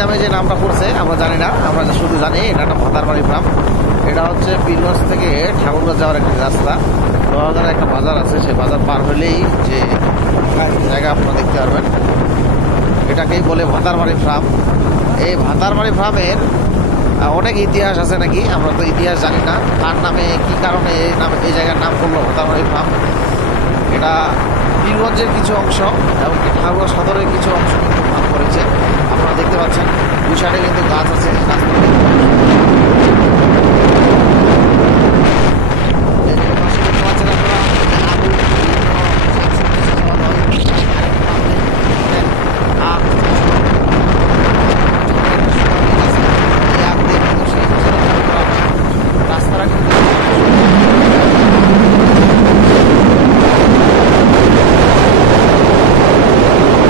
নামে যে নামটা পড়ছে আমরা জানি না, আমরা শুধু জানি এটা একটা ভাতারবাড়ি ফার্ম। এটা হচ্ছে পীরগঞ্জ থেকে ঠাকুরগাঁও যাওয়ার একটি রাস্তা। লোহাগাড়ার একটা বাজার আছে, সেই বাজার পার হলেই যে জায়গা আপনারা দেখতে পারবেন, এটাকেই বলে ভাতারবাড়ি ফার্ম। এই ভাতারবাড়ি ফার্মের অনেক ইতিহাস আছে নাকি, আমরা তো ইতিহাস জানি না কার নামে কি কারণে এই জায়গার নাম করলো ভাতারবাড়ি ফার্ম। এটা পীরগঞ্জের কিছু অংশ এবং ঠাকুরগাঁও সদরের কিছু অংশ কিন্তু ভাগ করেছে। আপনারা দেখতে পাচ্ছেন দুই সাইডে কিন্তু গাছ আছে, গাছগুলো